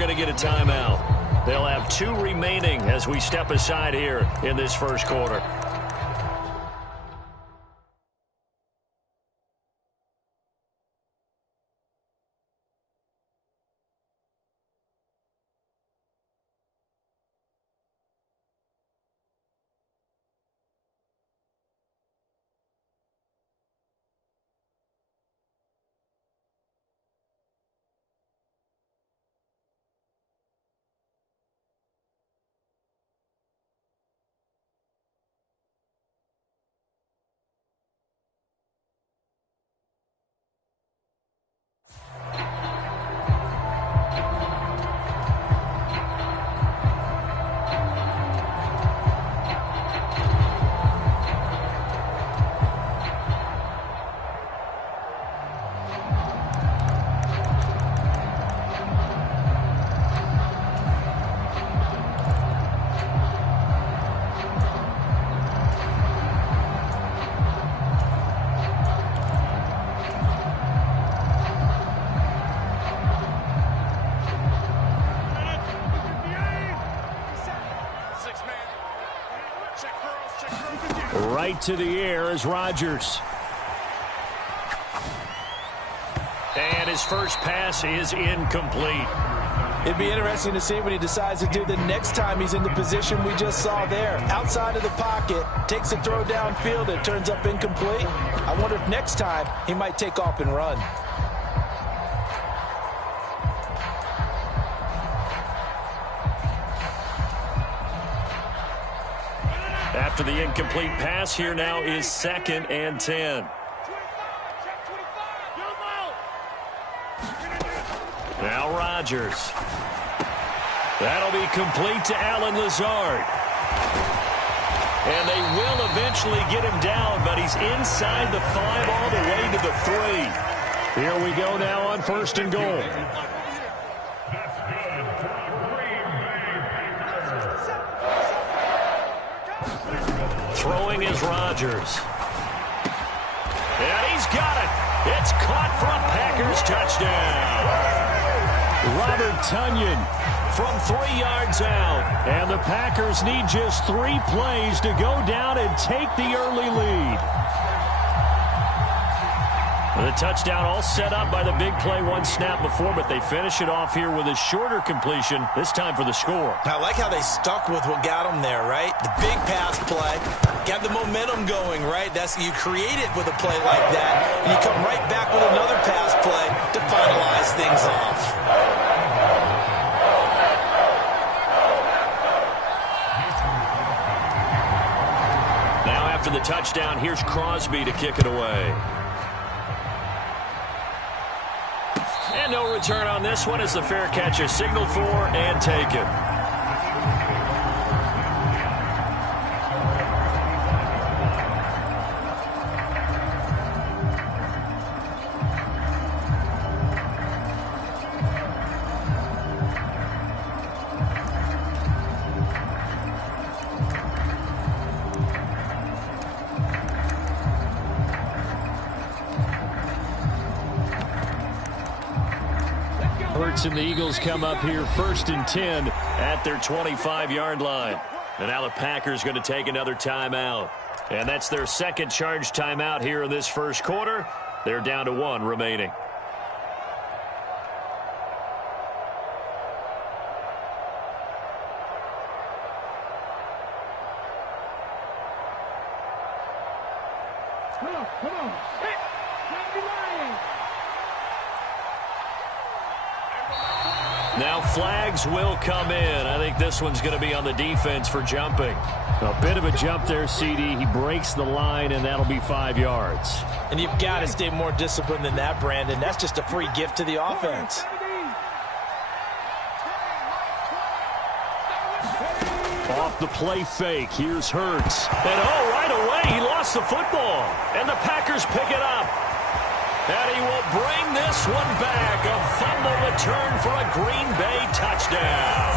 going to get a timeout. They'll have 2 remaining as we step aside here in this first quarter. Right to the air is Rodgers. And his first pass is incomplete. It'd be interesting to see what he decides to do the next time he's in the position we just saw there. Outside of the pocket, takes a throw downfield, it turns up incomplete. I wonder if next time he might take off and run. After the incomplete pass, here now is 2nd and 10. Now Rodgers. That'll be complete to Allen Lazard. And they will eventually get him down, but he's inside the 5 all the way to the 3. Here we go now on 1st and goal. Throwing is Rodgers. And he's got it. It's caught for a Packers touchdown. Robert Tonyan from 3 yards out. And the Packers need just 3 plays to go down and take the early lead. The touchdown all set up by the big play 1 snap before, but they finish it off here with a shorter completion, this time for the score. I like how they stuck with what got them there, right? The big pass play, got the momentum going, right? You create it with a play like that, and you come right back with another pass play to finalize things off. Now after the touchdown, here's Crosby to kick it away. And no return on this one as the fair catch is signaled for and taken. And the Eagles come up here 1st and 10 at their 25-yard line. And now the Packers going to take another timeout. And that's their 2nd charge timeout here in this first quarter. They're down to 1 remaining. Come on. Now flags will come in. I think this one's going to be on the defense for jumping. A bit of a jump there, CD. He breaks the line, and that'll be 5 yards. And you've got to stay more disciplined than that, Brandon. That's just a free gift to the offense. Off the play fake. Here's Hurts. And right away, he lost the football. And the Packers pick it up. And he will bring this one back. A fumble return for a Green Bay touchdown.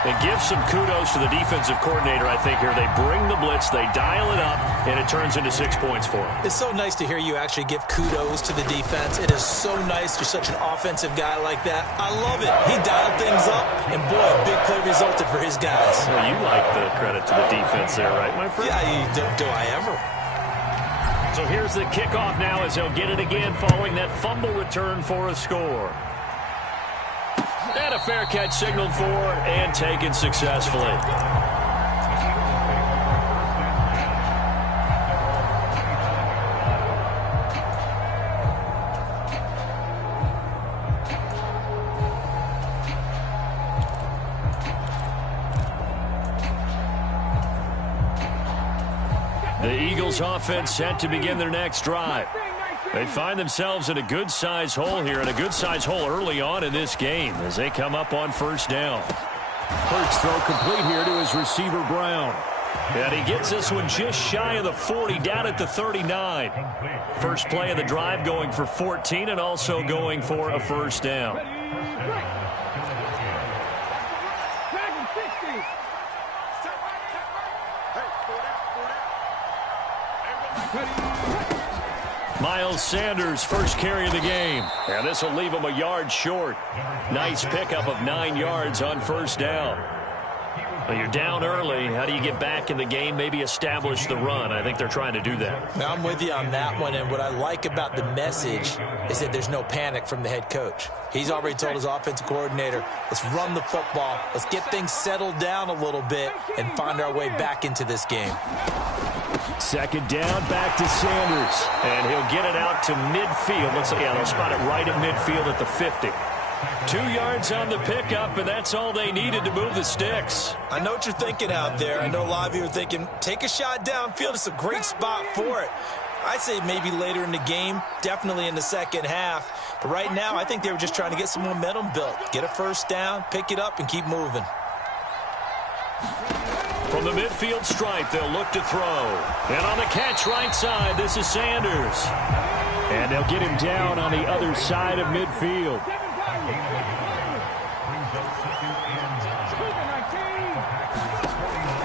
And give some kudos to the defensive coordinator, I think, here. They bring the blitz, they dial it up, and it turns into 6 points for them. It's so nice to hear you actually give kudos to the defense. It is so nice. You're such an offensive guy like that. I love it. He dialed things up, and boy, a big play resulted for his guys. Well, you like the credit to the defense there, right, my friend? Yeah, do I ever? So here's the kickoff now as they'll get it again following that fumble return for a score. And a fair catch signaled for and taken successfully. The Eagles offense set to begin their next drive. They find themselves in a good-sized hole here, and a good-sized hole early on in this game as they come up on first down. Hurts throw complete here to his receiver, Brown. And he gets this one just shy of the 40, down at the 39. First play of the drive going for 14 and also going for a first down. Miles Sanders, first carry of the game. And this will leave him a yard short. Nice pickup of 9 yards on first down. Well, you're down early. How do you get back in the game, maybe establish the run? I think they're trying to do that. Now, I'm with you on that one, and what I like about the message is that there's no panic from the head coach. He's already told his offensive coordinator, let's run the football, let's get things settled down a little bit, and find our way back into this game. Second down, back to Sanders. And he'll get it out to midfield. They'll spot it right at midfield at the 50. 2 yards on the pickup, and that's all they needed to move the sticks. I know what you're thinking out there. I know a lot of you are thinking, take a shot downfield. It's a great spot for it. I'd say maybe later in the game, definitely in the second half. But right now, I think they were just trying to get some momentum built. Get a first down, pick it up, and keep moving. From the midfield stripe, they'll look to throw. And on the catch right side, this is Sanders. And they'll get him down on the other side of midfield.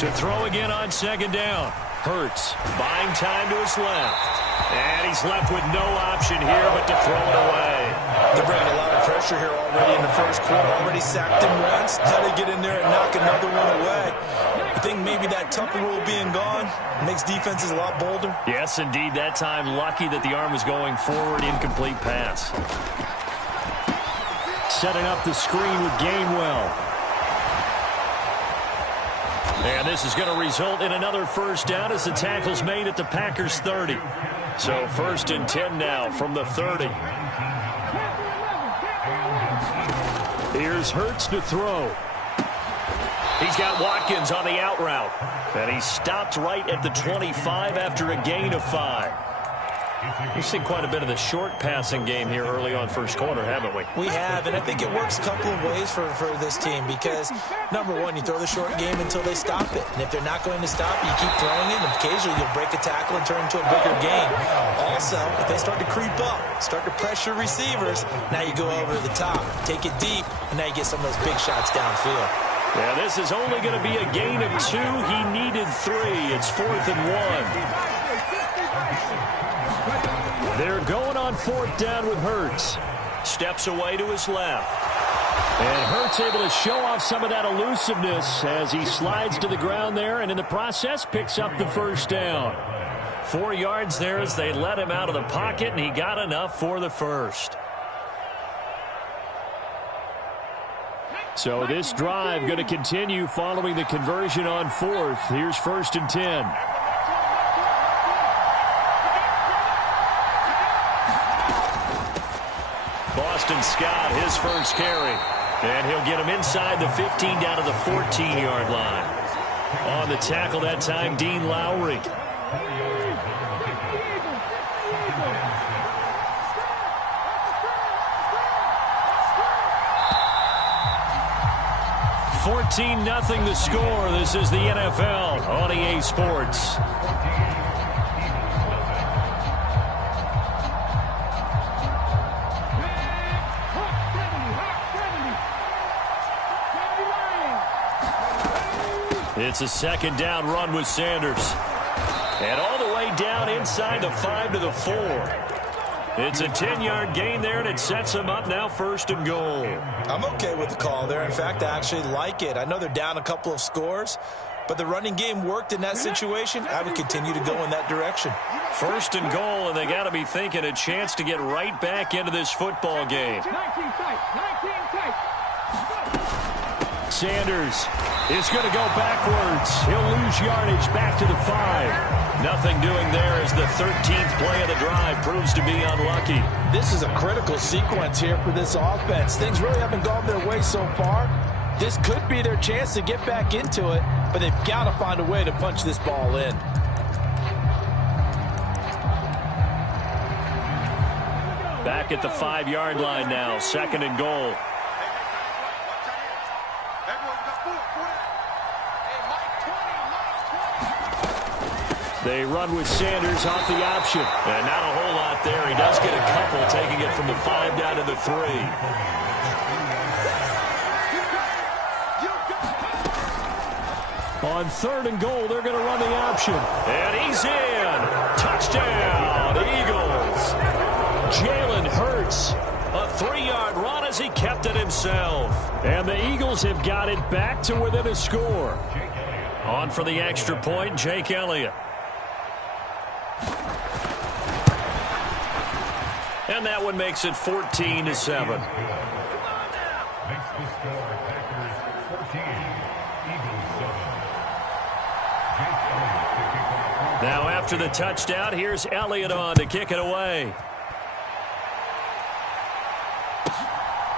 To throw again on second down. Hurts buying time to his left. And he's left with no option here but to throw it away. They're bringing a lot of pressure here already in the first quarter. Already sacked him once. Now they get in there and knock another one away. I think maybe that Tucker rule being gone makes defenses a lot bolder. Yes, indeed. That time, lucky that the arm was going forward. Incomplete pass. Setting up the screen with Gainwell. And this is going to result in another first down as the tackle's made at the Packers' 30. So first and 10 now from the 30. Here's Hurts to throw. He's got Watkins on the out route. And he stopped right at the 25 after a gain of 5. We've seen quite a bit of the short passing game here early on first quarter, haven't we? We have, and I think it works a couple of ways for this team because, number one, you throw the short game until they stop it. And if they're not going to stop it, you keep throwing it, and occasionally you'll break a tackle and turn into a bigger gain. Also, if they start to creep up, start to pressure receivers, now you go over the top, take it deep, and now you get some of those big shots downfield. Yeah, this is only going to be a gain of 2. He needed 3. It's 4th and 1. They're going on 4th down with Hurts. Steps away to his left. And Hurts able to show off some of that elusiveness as he slides to the ground there and in the process picks up the first down. 4 yards there as they let him out of the pocket, and he got enough for the first. So this drive going to continue following the conversion on 4th. Here's 1st and 10. Boston Scott, his first carry. And he'll get him inside the 15 down to the 14-yard line. On the tackle that time, Dean Lowry. $14-0 the score. This is the NFL on EA Sports. It's a second down run with Sanders. And all the way down inside the 5 to the 4. It's a 10-yard gain there, and it sets them up now 1st and goal. I'm okay with the call there. In fact, I actually like it. I know they're down a couple of scores, but the running game worked in that situation. I would continue to go in that direction. 1st and goal, and they got to be thinking a chance to get right back into this football game. 19 tight. Sanders is going to go backwards. He'll lose yardage back to the 5. Nothing doing there as the 13th play of the drive proves to be unlucky. This is a critical sequence here for this offense. Things really haven't gone their way so far. This could be their chance to get back into it, but they've got to find a way to punch this ball in. Back at the 5-yard line now, 2nd and goal. They run with Sanders off the option. And not a whole lot there. He does get a couple, taking it from the 5 down to the 3. On 3rd and goal, they're going to run the option. And he's in. Touchdown, Eagles. Jalen Hurts. A 3-yard run as he kept it himself. And the Eagles have got it back to within a score. On for the extra point, Jake Elliott. And that one makes it 14-7. Now after the touchdown, here's Elliott on to kick it away.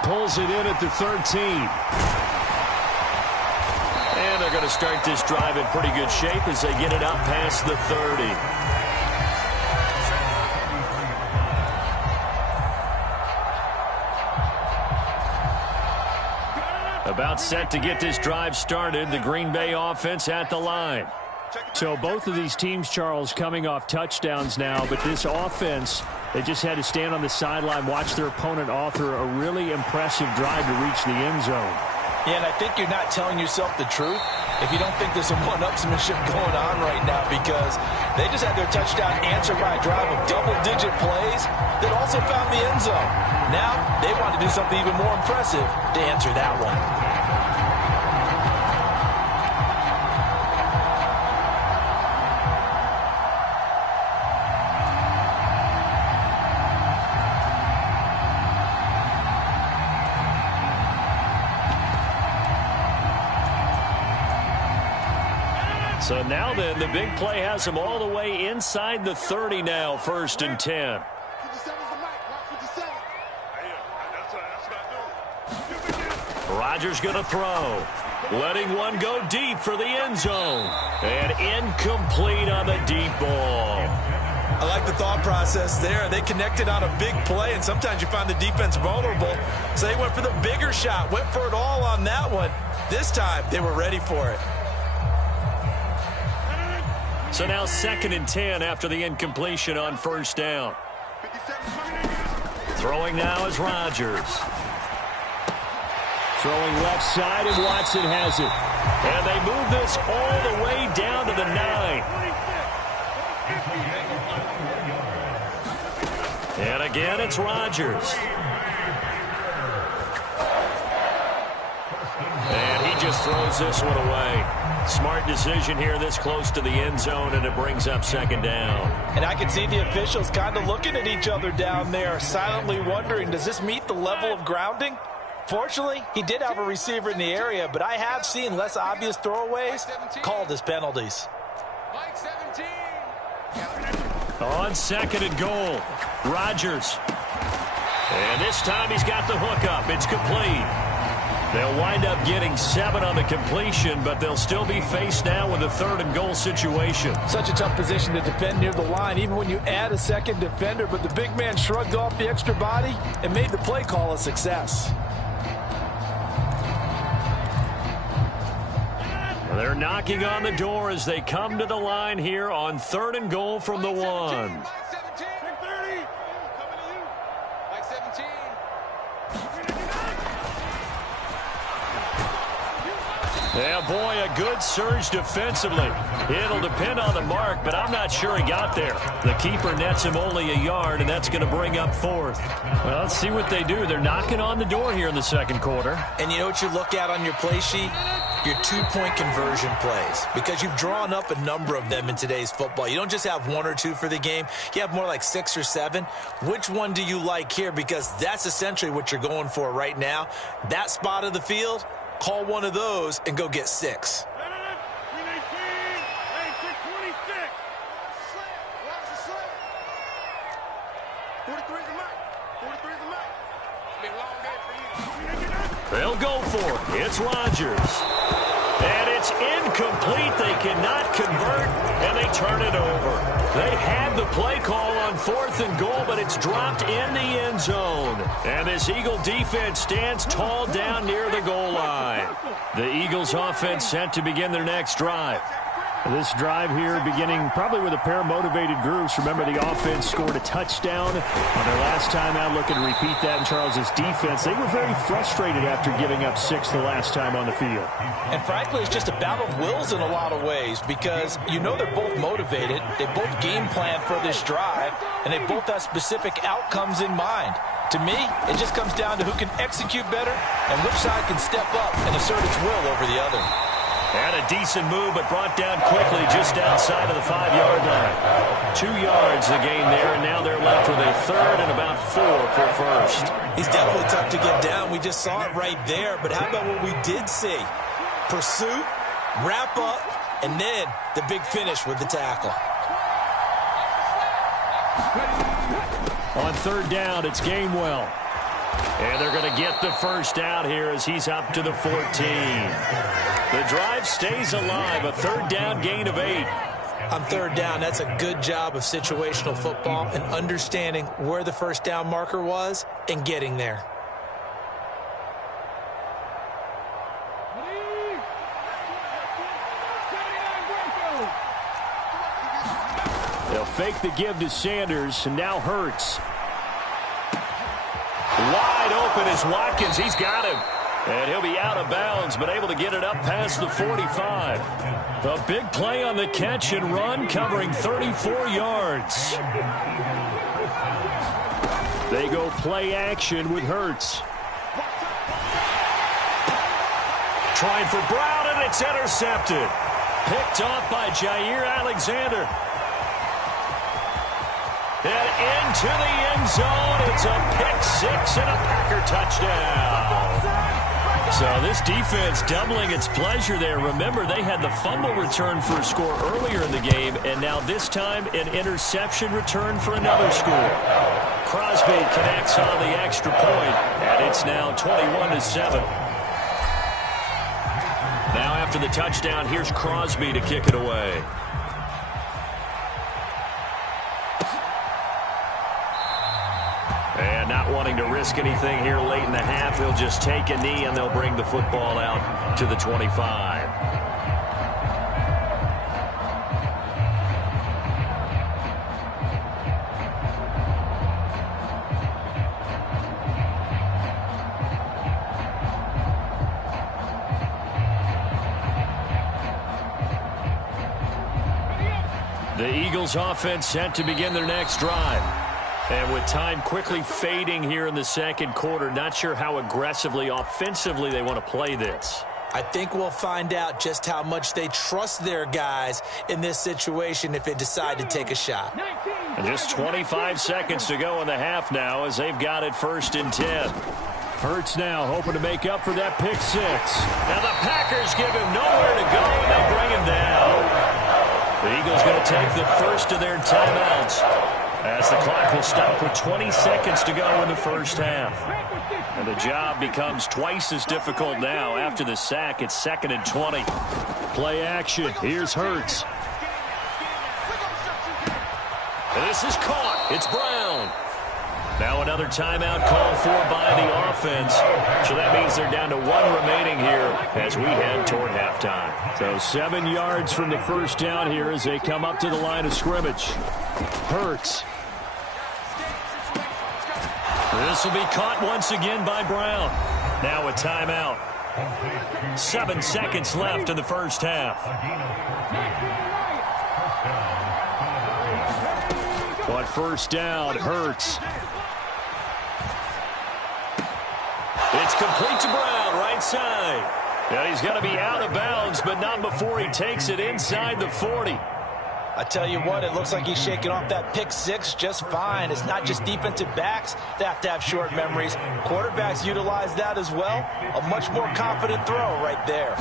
Pulls it in at the 13. And they're going to start this drive in pretty good shape as they get it up past the 30. About set to get this drive started. The Green Bay offense at the line. So both of these teams, Charles, coming off touchdowns now, but this offense, they just had to stand on the sideline, watch their opponent author a really impressive drive to reach the end zone. Yeah, and I think you're not telling yourself the truth if you don't think there's some one-upsmanship going on right now, because they just had their touchdown answered by a drive of double-digit plays that also found the end zone. Now they want to do something even more impressive to answer that one. So now then, the big play has them all the way inside the 30 now, 1st and 10. Rodgers going to throw. Letting one go deep for the end zone. And incomplete on the deep ball. I like the thought process there. They connected on a big play, and sometimes you find the defense vulnerable. So they went for the bigger shot, went for it all on that one. This time, they were ready for it. So now 2nd and 10 after the incompletion on 1st down. Throwing now is Rodgers. Throwing left side, and Watson has it. And they move this all the way down to the 9. And again, it's Rodgers. And he just throws this one away. Smart decision here this close to the end zone, and it brings up 2nd down. And I can see the officials kind of looking at each other down there, silently wondering, does this meet the level of grounding? Fortunately, he did have a receiver in the area, but I have seen less obvious throwaways called as penalties. On 2nd and goal, Rodgers. And this time he's got the hook up. It's complete. They'll wind up getting 7 on the completion, but they'll still be faced now with a 3rd and goal situation. Such a tough position to defend near the line, even when you add a second defender, but the big man shrugged off the extra body and made the play call a success. They're knocking on the door as they come to the line here on 3rd and goal from the 1. Yeah, boy, a good surge defensively. It'll depend on the mark, but I'm not sure he got there. The keeper nets him only a yard, and that's going to bring up fourth. Well, let's see what they do. They're knocking on the door here in the second quarter. And you know what you look at on your play sheet? Your two-point conversion plays, because you've drawn up a number of them in today's football. You don't just have one or two for the game. You have more like 6 or 7. Which one do you like here? Because that's essentially what you're going for right now. That spot of the field, call one of those and go get 6. They'll go for it. It's Rodgers. And it's incomplete. They cannot convert, and they turn it over. They had the play call on 4th and goal, but it's dropped in the end zone. And this Eagle defense stands tall down near the goal line. The Eagles offense set to begin their next drive. This drive here beginning probably with a pair of motivated groups. Remember, the offense scored a touchdown on their last time out. Looking to repeat that in Charles's defense. They were very frustrated after giving up 6 the last time on the field. And frankly, it's just a battle of wills in a lot of ways, because you know they're both motivated. They both game plan for this drive, and they both have specific outcomes in mind. To me, it just comes down to who can execute better and which side can step up and assert its will over the other. And a decent move, but brought down quickly just outside of the 5-yard line. 2 yards the gain there, and now they're left with a 3rd and about 4 for first. He's definitely tough to get down. We just saw it right there, but how about what we did see? Pursuit, wrap up, and then the big finish with the tackle. On 3rd down, it's Gainwell. And they're going to get the first down here as he's up to the 14. The drive stays alive, a 3rd down gain of 8. On 3rd down, that's a good job of situational football and understanding where the first down marker was and getting there. They'll fake the give to Sanders, and now Hurts. Wide open is Watkins. He's got him. And he'll be out of bounds, but able to get it up past the 45. A big play on the catch and run, covering 34 yards. They go play action with Hurts. Trying for Brown, and it's intercepted. Picked off by Jair Alexander. And into the end zone. It's a pick-6 and a Packer touchdown. So this defense doubling its pleasure there. Remember, they had the fumble return for a score earlier in the game, and now this time an interception return for another score. Crosby connects on the extra point, and it's now 21-7. Now after the touchdown, here's Crosby to kick it away. And not wanting to risk anything here late in the half, he'll just take a knee and they'll bring the football out to the 25. The Eagles offense set to begin their next drive. And with time quickly fading here in the second quarter, not sure how aggressively, offensively they want to play this. I think we'll find out just how much they trust their guys in this situation if they decide to take a shot. And just 25 seconds to go in the half now as they've got it 1st and 10. Hurts now hoping to make up for that pick-6. Now the Packers give him nowhere to go, and they bring him down. The Eagles going to take the first of their timeouts, as the clock will stop with 20 seconds to go in the first half. And the job becomes twice as difficult now. After the sack, it's 2nd and 20. Play action. Here's Hurts. And this is caught. It's Brown. Now another timeout called for by the offense. So that means they're down to 1 remaining here as we head toward halftime. So 7 yards from the first down here as they come up to the line of scrimmage. Hurts. This will be caught once again by Brown. Now a timeout. 7 seconds left in the first half. On first down, Hurts. It's complete to Brown, right side. Yeah, he's going to be out of bounds, but not before he takes it inside the 40. I tell you what, it looks like he's shaking off that pick six just fine. It's not just defensive backs that have to have short memories. Quarterbacks utilize that as well. A much more confident throw right there.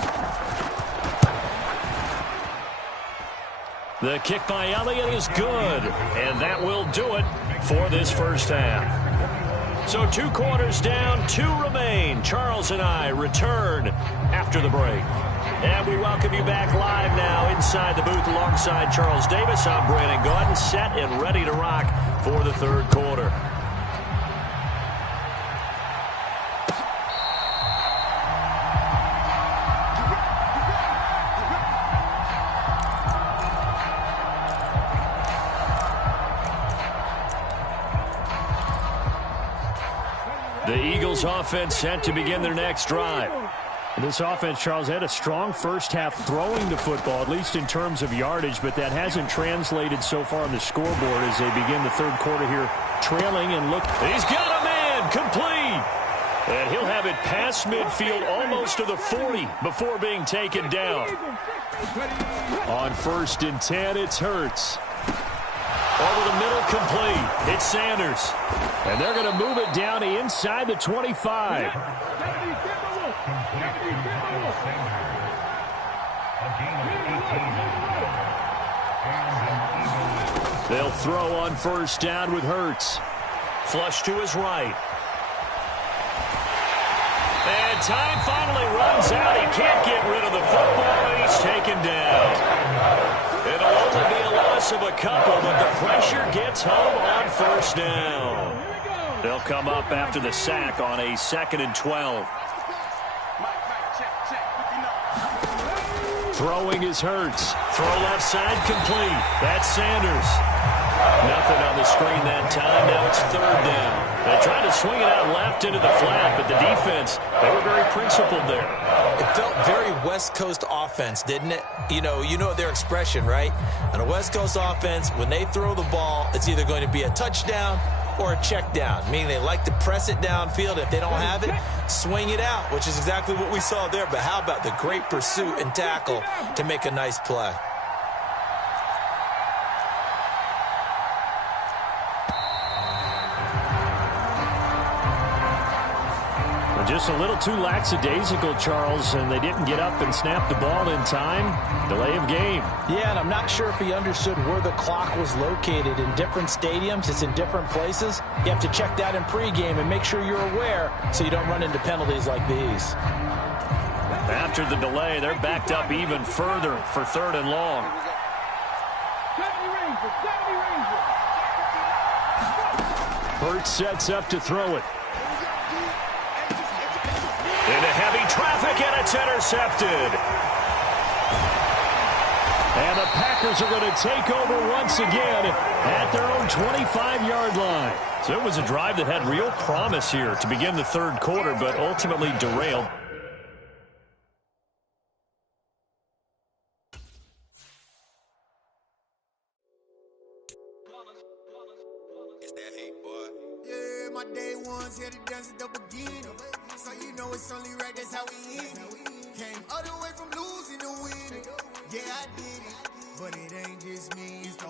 The kick by Elliott is good, and that will do it for this first half. So 2 quarters down, 2 remain. Charles and I return after the break. And we welcome you back live now inside the booth alongside Charles Davis. I'm Brandon Gaudin, set and ready to rock for the third quarter. The Eagles offense set to begin their next drive. This offense, Charles, had a strong first half throwing the football, at least in terms of yardage, but that hasn't translated so far on the scoreboard as they begin the third quarter here, trailing and look. He's got a man, complete. And he'll have it past midfield almost to the 40 before being taken down. On 1st and 10, it's Hurts. Over the middle, complete. It's Sanders. And they're going to move it down inside the 25. They'll throw on first down with Hurts. Flush to his right. And time finally runs out. He can't get rid of the football, and he's taken down. It'll only be a loss of a couple, but the pressure gets home on first down. They'll come up after the sack on a 2nd and 12. Throwing is Hurts. Throw left side, complete. That's Sanders. Nothing on the screen that time. Now it's 3rd down. They tried to swing it out left into the flat, but the defense, they were very principled there. It felt very West Coast offense, didn't it? You know their expression, right? On a West Coast offense, when they throw the ball, it's either going to be a touchdown or a check down, meaning they like to press it downfield. If they don't have it, swing it out, which is exactly what we saw there. But how about the great pursuit and tackle to make a nice play? Just a little too lackadaisical, Charles, and they didn't get up and snap the ball in time. Delay of game. Yeah, and I'm not sure if he understood where the clock was located. In different stadiums, it's in different places. You have to check that in pregame and make sure you're aware so you don't run into penalties like these. After the delay, they're backed up even further for 3rd and long. Hurts sets up to throw it. Into heavy traffic, and it's intercepted. And the Packers are going to take over once again at their own 25-yard line. So it was a drive that had real promise here to begin the third quarter, but ultimately derailed. It's that hate, boy. Yeah, my day ones here to dance at the beginning. So you know it's only right, that's how we end it. Came all the way from losing to winning. Yeah, I did it, but it ain't just me. It's the